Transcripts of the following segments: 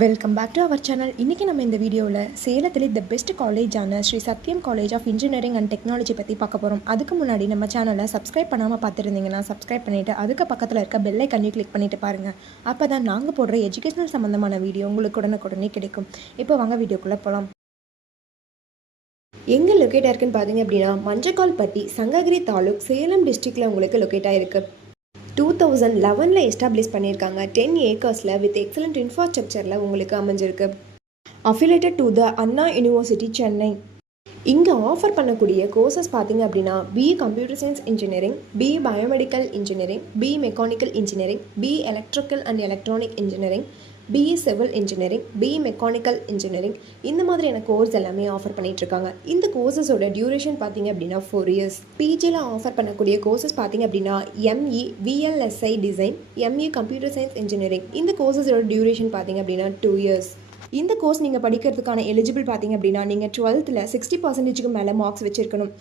Welcome back to our channel. இன்றைக்கி நம்ம இந்த வீடியோவில் சேலத்தில் த பெஸ்ட் காலேஜான Sri Sathyam college of engineering and technology பற்றி பார்க்க போகிறோம். அதுக்கு முன்னாடி நம்ம சேனலை சப்ஸ்கிரைப் பண்ணாமல் பார்த்துருந்தீங்கன்னா சப்ஸ்கிரைப் பண்ணிவிட்டு அதுக்கு பக்கத்தில் இருக்க பெல் ஐக்கனையும் கிளிக் பண்ணிவிட்டு பாருங்கள். அப்போ தான் நாங்கள் போடுற எஜுகேஷனல் சம்மந்தமான வீடியோ உங்களுக்கு உடனுக்குடனே கிடைக்கும். இப்போ வாங்க வீடியோக்குள்ளே போகலாம். எங்கே லொக்கேட் ஆயிருக்குன்னு பார்த்தீங்க அப்படின்னா மஞ்சக்கால்பட்டி, சங்ககிரி தாலுக், சேலம் டிஸ்ட்ரிக்டில் உங்களுக்கு லொக்கேட் ஆகிருக்கு. 2011 எஸ்டாப்ளிஷ் பண்ணியிருக்காங்க. 10 ஏக்கர்ஸில் வித் எக்ஸலண்ட் இன்ஃப்ராஸ்ட்ரக்சரில் உங்களுக்கு அமைஞ்சிருக்கு. Affiliated to the Anna university, Chennai. இங்கே ஆஃபர் பண்ணக்கூடிய கோர்சஸ் பார்த்தீங்க அப்படின்னா BE computer science engineering, BE biomedical engineering, BE mechanical engineering, BE electrical and electronic engineering, BE civil engineering, BE mechanical engineering, இந்த மாதிரியான கோர்ஸ் எல்லாமே ஆஃபர் பண்ணிகிட்ருக்காங்க. இந்த கோர்சஸோட டியூரேஷன் பார்த்தீங்க அப்படின்னா 4 இயர்ஸ். பிஜியில் ஆஃபர் பண்ணக்கூடிய கோர்சஸ் பார்த்தீங்க அப்படின்னா ME VLSI design, ME computer science engineering, இந்த கோர்சஸோட டியூரேஷன் பார்த்தீங்க அப்படின்னா 2 இயர்ஸ். இந்த கோர்ஸ் நீங்கள் படிக்கிறதுக்கான எலிஜிபிள் பார்த்தீங்க அப்படின்னா நீங்கள் 12th 60% மேலே மார்க்ஸ் வச்சுருக்கணும்.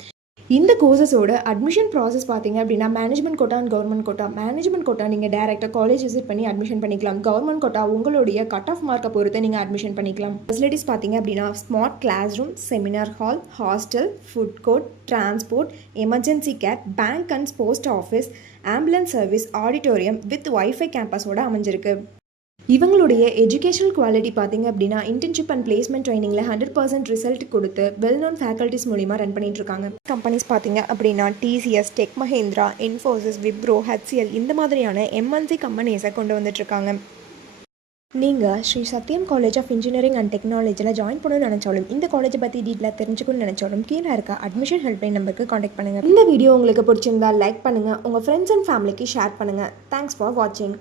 இந்த கோர்சஸோட அட்மிஷன் ப்ராசஸ் பார்த்தீங்க அப்படின்னா management quota and government quota. Management quota நீங்கள் டேரெக்டாக காலேஜ் விசிட் பண்ணி அட்மிஷன் பண்ணிக்கலாம். கவர்மெண்ட் கோட்டா உங்களுடைய கட் ஆஃப் மார்க்கை பொறுத்து நீங்கள் அட்மிஷன் பண்ணிக்கலாம். ஃபெசிலிட்டிஸ் பார்த்தீங்க அப்படின்னா smart class room, seminar hall, hostel, food court, transport, emergency care, bank and post office, ambulance service, auditorium with wifi கேம்பஸோட அமைஞ்சிருக்கு. இவங்களுடைய எஜுகேஷனல் குவாலிட்டி பார்த்தீங்க அப்படின்னா இன்டர்ன்ஷிப் அண்ட் பிளேஸ்மெண்ட் ட்ரைனிங்கில் 100% ரிசல்ட் கொடுத்து வெல் நோன் ஃபேக்கல்ட்டிஸ் மூலிமா ரன் பண்ணிட்டு இருக்காங்க. கம்பெனிஸ் பார்த்தீங்க அப்படின்னா TCS, tech Mahindra, Infosys, Wipro, HCL இந்த மாதிரியான எம்என்சி கம்பெனிஸை கொண்டு வந்துட்டுருக்காங்க. நீங்கள் Sri Sathyam college of engineering and டெக்னாலஜியில் ஜாயின் பண்ணணும்னு நினச்சாலும் இந்த காலேஜை பற்றி டீட்டெயிலாக தெரிஞ்சுக்கணும்னு நினச்சாலும் கீழே இருக்க அட்மிஷன் ஹெல்ப்லைன் நம்பருக்கு காண்டாக்ட் பண்ணுங்கள். இந்த வீடியோ உங்களுக்கு பிடிச்சிருந்தா லைக் பண்ணுங்கள், உங்கள் ஃப்ரெண்ட்ஸ் அண்ட் ஃபேமிலிக்கு ஷேர் பண்ணுங்கள். தேங்க்ஸ் ஃபார் வாட்சிங்.